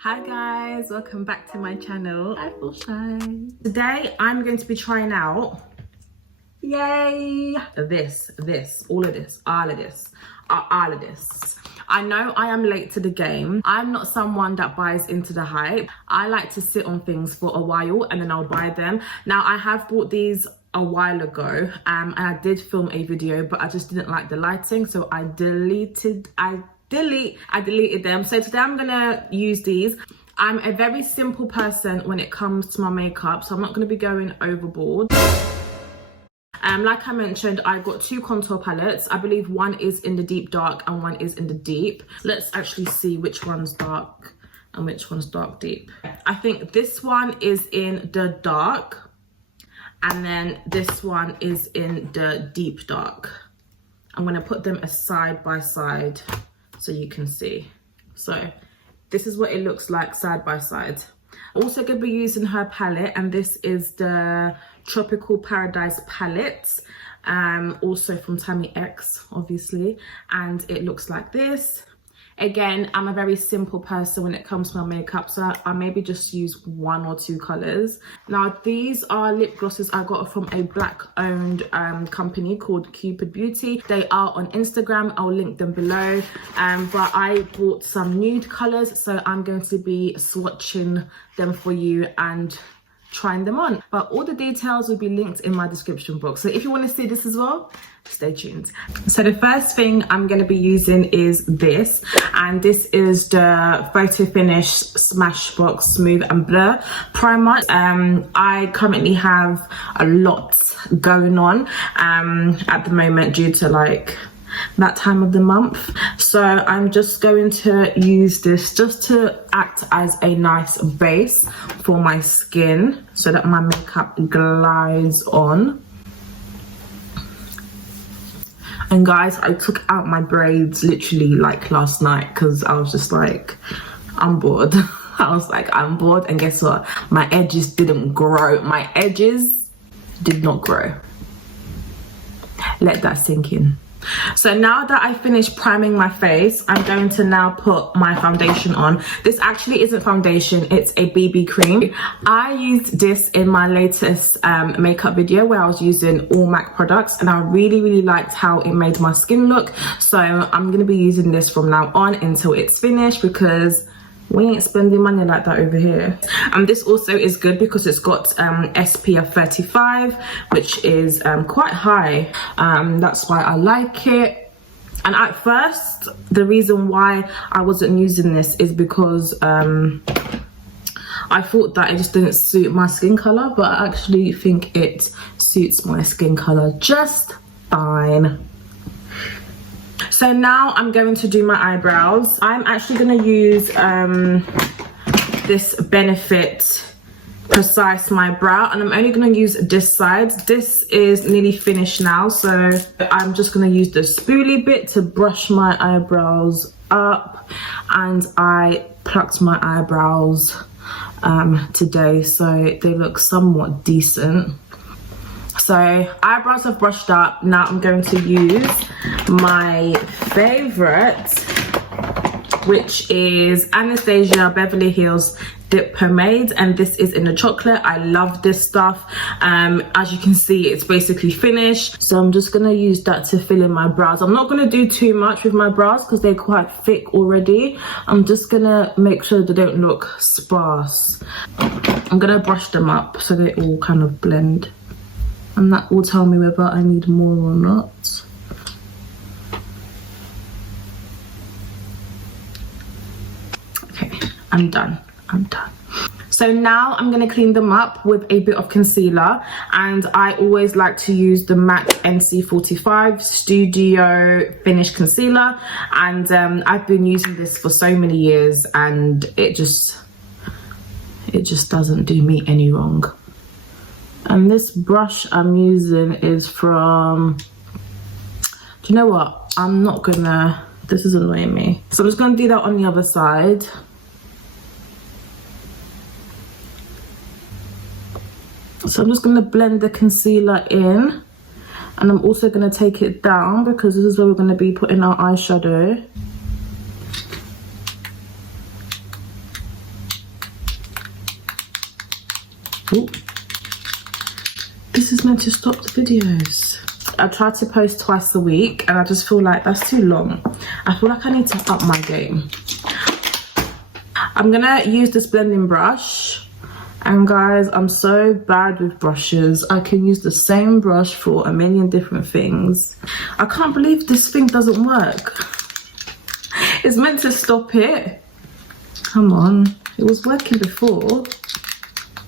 Hi guys, welcome back to my channel. I feel shy. Today I'm going to be trying out, yay, all of this. I know I am late to the game. I'm not someone that buys into the hype. I like to sit on things for a while and then I'll buy them. Now I have bought these a while ago and I did film a video, but I just didn't like the lighting, so I deleted them. So today I'm gonna use these. I'm a very simple person when it comes to my makeup, so I'm not gonna be going overboard. Like I mentioned, I got two contour palettes. I believe one is in the deep dark and one is in the deep. Let's actually see which one's dark and which one's dark deep. I think this one is in the dark and then this one is in the deep dark. I'm gonna put them side by side so you can see. So this is what it looks like side by side. Also gonna be using her palette, and this is the Tropical Paradise palette, also from Tammi NYX obviously, and it looks like this. Again, I'm a very simple person when it comes to my makeup, so I maybe just use one or two colors. Now these are lip glosses I got from a black owned company called CUPID Beauty. They are on Instagram, I'll link them below. But I bought some nude colors, so I'm going to be swatching them for you and trying them on. But all the details will be linked in my description box, so if you want to see this as well, stay tuned. So the first thing I'm going to be using is this, and this is the Photo Finish Smashbox Smooth and Blur primer. I currently have a lot going on at the moment due to like that time of the month, so I'm just going to use this just to act as a nice base for my skin so that my makeup glides on. And guys, I took out my braids literally like last night because I was just like, I'm bored. I was like, I'm bored, and guess what, my edges didn't grow. My edges did not grow. Let that sink in. So now that I finished priming my face, I'm going to now put my foundation on. This actually isn't foundation, it's a BB cream. I used this in my latest makeup video where I was using all MAC products, and I really liked how it made my skin look. So I'm going to be using this from now on until it's finished, because we ain't spending money like that over here. And this also is good because it's got SPF 35, which is quite high. That's why I like it. And at first, the reason why I wasn't using this is because I thought that it just didn't suit my skin color, but I actually think it suits my skin color just fine. So now I'm going to do my eyebrows. I'm actually going to use this Benefit Precise My Brow, and I'm only going to use this side. This is nearly finished now, so I'm just going to use the spoolie bit to brush my eyebrows up. And I plucked my eyebrows today, so they look somewhat decent. So eyebrows have brushed up. Now I'm going to use my favorite, which is Anastasia Beverly Hills Dip Pomade, and this is in the chocolate. I love this stuff. As you can see, it's basically finished, so I'm just gonna use that to fill in my brows. I'm not gonna do too much with my brows because they're quite thick already. I'm just gonna make sure they don't look sparse. I'm gonna brush them up so they all kind of blend, and that will tell me whether I need more or not. Okay, I'm done. So now I'm going to clean them up with a bit of concealer, and I always like to use the MAC NC45 Studio Finish Concealer, and I've been using this for so many years, and it just doesn't do me any wrong. And this brush I'm using is from, do you know what, I'm not gonna, this is annoying me, so I'm just gonna do that on the other side. So I'm just going to blend the concealer in. And I'm also going to take it down because this is where we're going to be putting our eyeshadow. Ooh. This is meant to stop the videos. I try to post twice a week and I just feel like that's too long. I feel like I need to up my game. I'm going to use this blending brush. And guys, I'm so bad with brushes. I can use the same brush for a million different things. I can't believe this thing doesn't work. It's meant to stop it. Come on, it was working before.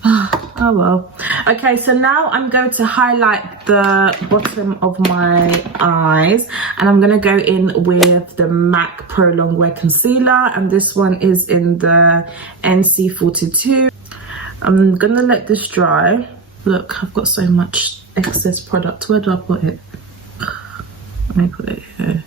Oh well. Okay, so now I'm going to highlight the bottom of my eyes. And I'm going to go in with the MAC Pro Longwear Concealer. And this one is in the NC42. I'm gonna let this dry. Look, I've got so much excess product. Where do I put it? Let me put it here.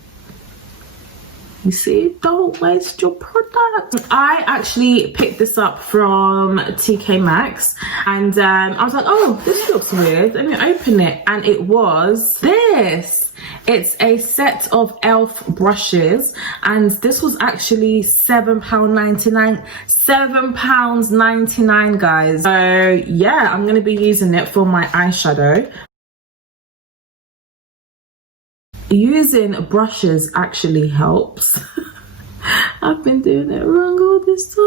You see, don't waste your product. I actually picked this up from TK Maxx and I was like, oh, this looks weird. Let me open it. And it was this. It's a set of e.l.f. brushes and this was actually £7.99. £7.99, guys. So yeah, I'm going to be using it for my eyeshadow. Using brushes actually helps. I've been doing it wrong all this time.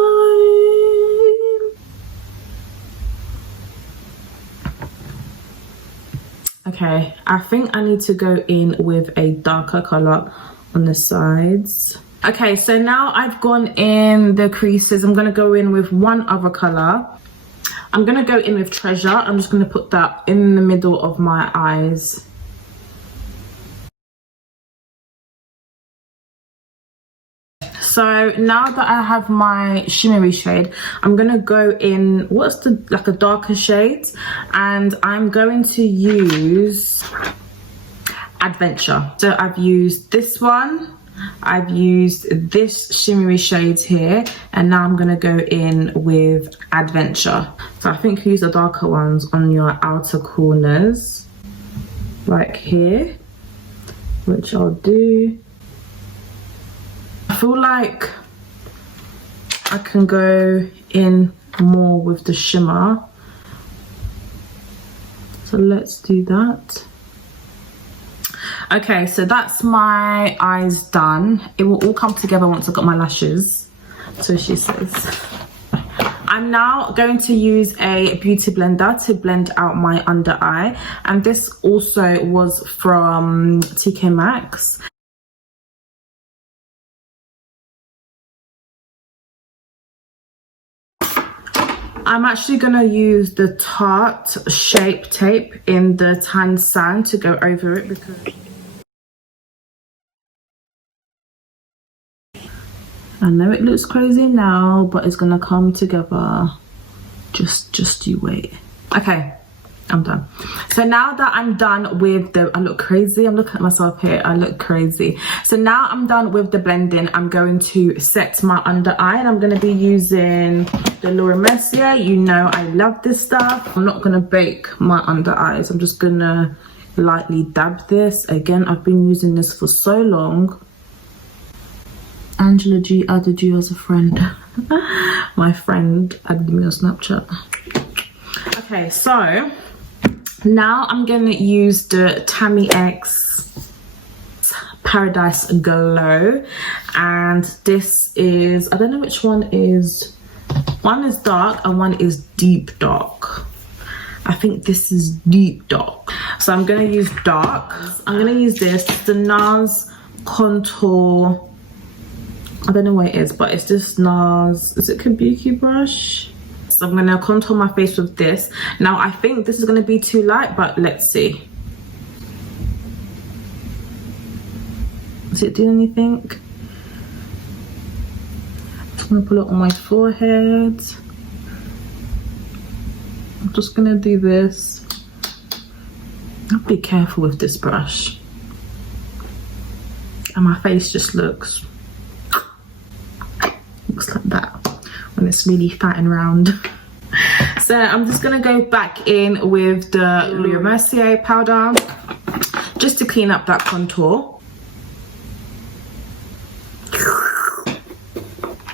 Okay, I think I need to go in with a darker color on the sides. Okay, so now I've gone in the creases. I'm going to go in with one other color. I'm going to go in with Treasure. I'm just going to put that in the middle of my eyes. So now that I have my shimmery shade, I'm going to go in, what's the, like a darker shade, and I'm going to use Adventure. So I've used this one, I've used this shimmery shade here, and now I'm going to go in with Adventure. So I think use the darker ones on your outer corners, like here, which I'll do. I feel like I can go in more with the shimmer. So let's do that. Okay, so that's my eyes done. It will all come together once I've got my lashes. So she says. I'm now going to use a beauty blender to blend out my under eye. And this also was from TK Maxx. I'm actually going to use the Tarte Shape Tape in the Tan Sand to go over it because I know it looks crazy now, but it's going to come together. Just you wait. Okay, I'm done. So now that I'm done with the, I look crazy, I'm looking at myself here, I look crazy. So now I'm done with the blending, I'm going to set my under eye, and I'm going to be using the Laura Mercier. You know I love this stuff. I'm not going to bake my under eyes, I'm just going to lightly dab this. Again, I've been using this for so long. Angela G added you as a friend. My friend added me on Snapchat. Okay, so now I'm going to use the Tammi X Paradise Glow, and this is, I don't know which one is dark and one is deep dark. I think this is deep dark, so I'm going to use dark. I'm going to use this, the NARS Contour, I don't know what it is, but it's just NARS, is it Kabuki brush? So I'm going to contour my face with this. Now I think this is going to be too light, but let's see. Does it do anything? I'm going to put it on my forehead. I'm just going to do this. I'll be careful with this brush. And my face just looks like that when it's really fat and round. So I'm just gonna go back in with the Louis Mercier powder just to clean up that contour.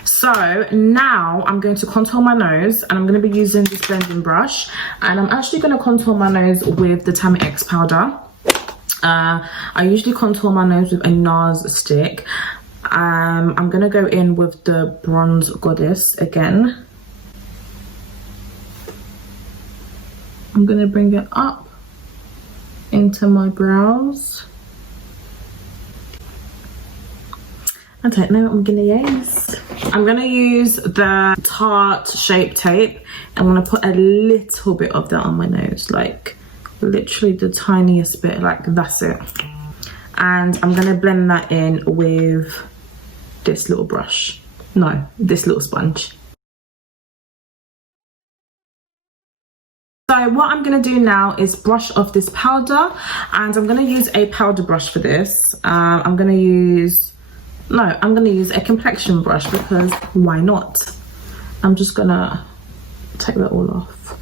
So now I'm going to contour my nose, and I'm going to be using this blending brush, and I'm actually going to contour my nose with the Tammi X powder. I usually contour my nose with a NARS stick. I'm going to go in with the Bronze Goddess again. I'm going to bring it up into my brows. I don't know what I'm gonna use. I'm gonna use the Tarte Shape Tape. I'm gonna put a little bit of that on my nose, like literally the tiniest bit, like that's it. And I'm gonna blend that in with this little brush. No, this little sponge. So what I'm going to do now is brush off this powder, and I'm going to use a powder brush for this. I'm going to use a complexion brush, because why not? I'm just going to take that all off.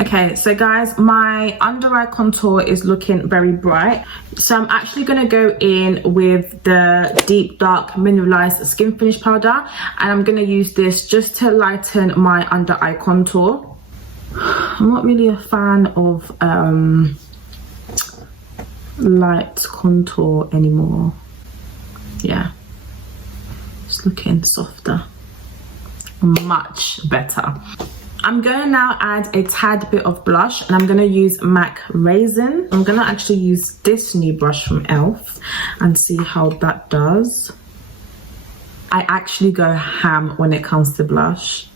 Okay, so guys, my under eye contour is looking very bright. So I'm actually going to go in with the Deep Dark Mineralize Skinfinish powder, and I'm going to use this just to lighten my under eye contour. I'm not really a fan of light contour anymore. Yeah, it's looking softer, much better. I'm going to now add a tad bit of blush, and I'm going to use MAC Razin. I'm going to actually use this new brush from ELF and see how that does. I actually go ham when it comes to blush.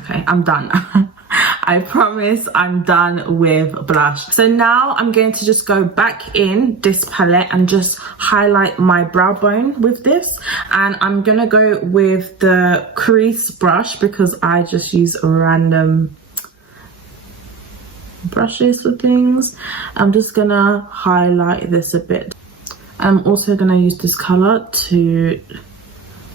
Okay, I'm done. I promise I'm done with blush. So now I'm going to just go back in this palette and just highlight my brow bone with this. And I'm gonna go with the crease brush, because I just use random brushes for things. I'm just gonna highlight this a bit. I'm also gonna use this color to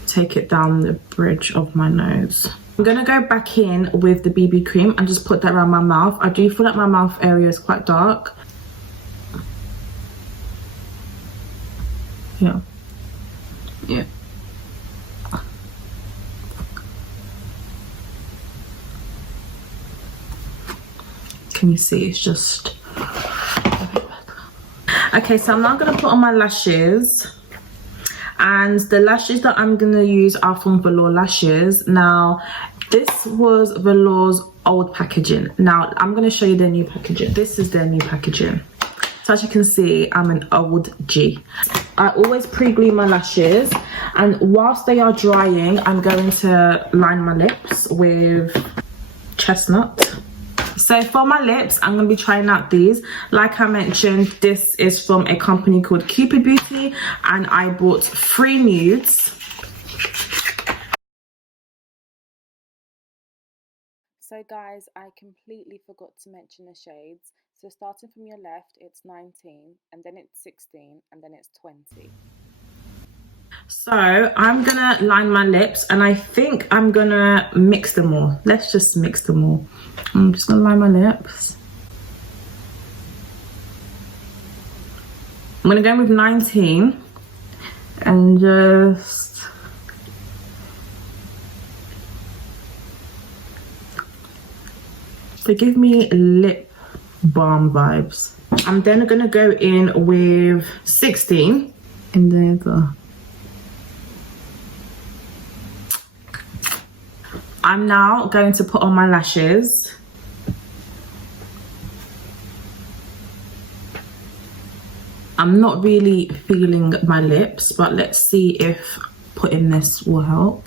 take it down the bridge of my nose. I'm gonna go back in with the BB cream and just put that around my mouth. I do feel like my mouth area is quite dark. Yeah. Can you see? It's just... Okay, so I'm now gonna put on my lashes. And the lashes that I'm going to use are from Velour Lashes. Now, this was Velour's old packaging. Now, I'm going to show you their new packaging. This is their new packaging. So as you can see, I'm an old G. I always pre-glue my lashes. And whilst they are drying, I'm going to line my lips with Chestnut. So for my lips, I'm going to be trying out these. Like I mentioned, this is from a company called Cupid Beauty, and I bought 3 nudes. So guys, I completely forgot to mention the shades. So starting from your left, it's 19, and then it's 16, and then it's 20. So I'm gonna line my lips, and I think I'm gonna mix them all. Let's just mix them all. I'm just gonna line my lips. I'm gonna go with 19 and just to give me lip balm vibes. I'm then gonna go in with 16 and then I'm now going to put on my lashes. I'm not really feeling my lips, but let's see if putting this will help.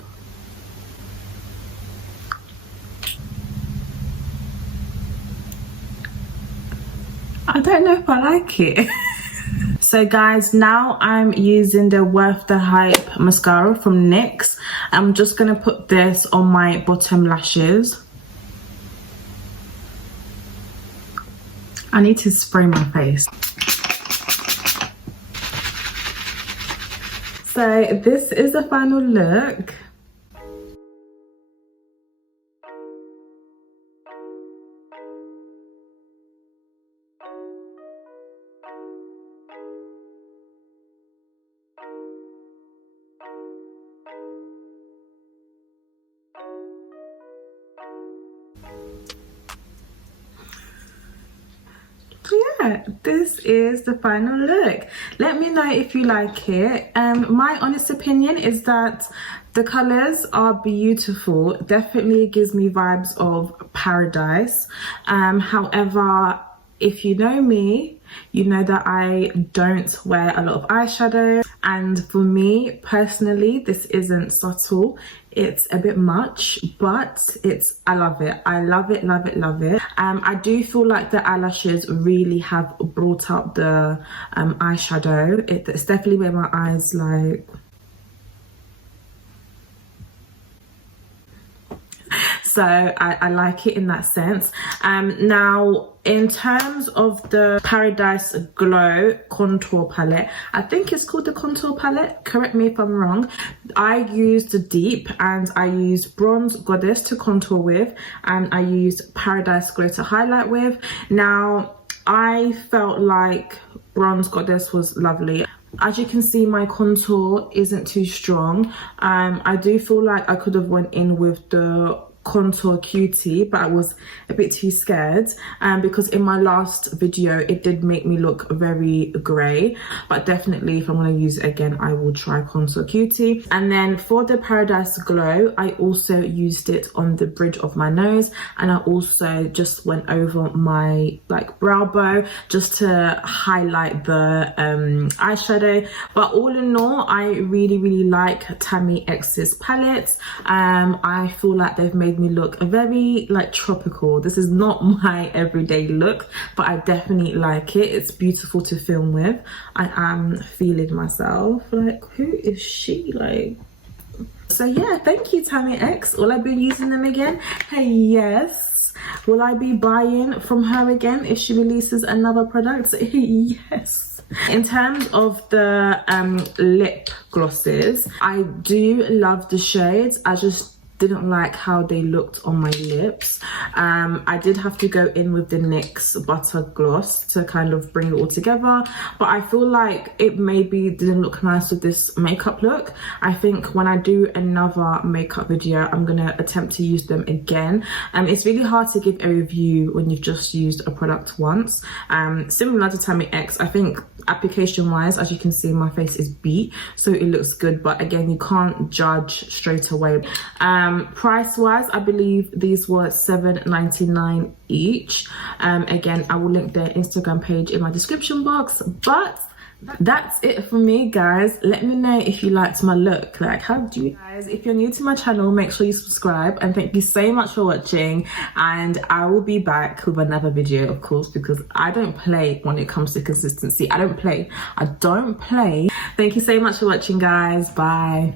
I don't know if I like it. So guys, now I'm using the Worth the Hype mascara from NYX. I'm just gonna put this on my bottom lashes. I need to spray my face. So this is the final look. Yeah, this is the final look. Let me know if you like it. My honest opinion is that the colors are beautiful. Definitely gives me vibes of paradise. However, if you know me, you know that I don't wear a lot of eyeshadow, and for me personally this isn't subtle. It's a bit much, but I love it. I love it, love it, love it. I do feel like the eyelashes really have brought up the eyeshadow. It's definitely where my eyes like, so I like it in that sense. Now in terms of the Paradise Glow contour palette, I think it's called the contour palette, correct me if I'm wrong. I used the Deep and I used Bronze Goddess to contour with, and I used Paradise Glow to highlight with. Now I felt like Bronze Goddess was lovely. As you can see, my contour isn't too strong. I do feel like I could have went in with the contour cutie, but I was a bit too scared because in my last video it did make me look very grey. But definitely if I'm going to use it again, I will try contour cutie. And then for the Paradise Glow, I also used it on the bridge of my nose, and I also just went over my like brow bow just to highlight the eyeshadow. But all in all, I really like Tammi NYX's palettes. I feel like they've made me look very like tropical. This is not my everyday look, but I definitely like it. It's beautiful to film with. I am feeling myself like, who is she? Like, so yeah, thank you Tammi NYX. Will I be using them again? Hey, yes. Will I be buying from her again if she releases another product? Yes. In terms of the lip glosses, I do love the shades. I just didn't like how they looked on my lips. I did have to go in with the NYX Butter Gloss to kind of bring it all together, but I feel like it maybe didn't look nice with this makeup look. I think when I do another makeup video, I'm gonna attempt to use them again. It's really hard to give a review when you've just used a product once. Similar to Tammi NYX, I think application wise, as you can see, my face is beat, so it looks good, but again, you can't judge straight away. Price wise, I believe these were $7.99 each. Again, I will link their Instagram page in my description box. But that's it for me, guys. Let me know if you liked my look. Like, how do you guys, if you're new to my channel, make sure you subscribe, and thank you so much for watching. And I will be back with another video, of course, because I don't play when it comes to consistency. I don't play. Thank you so much for watching, guys. Bye.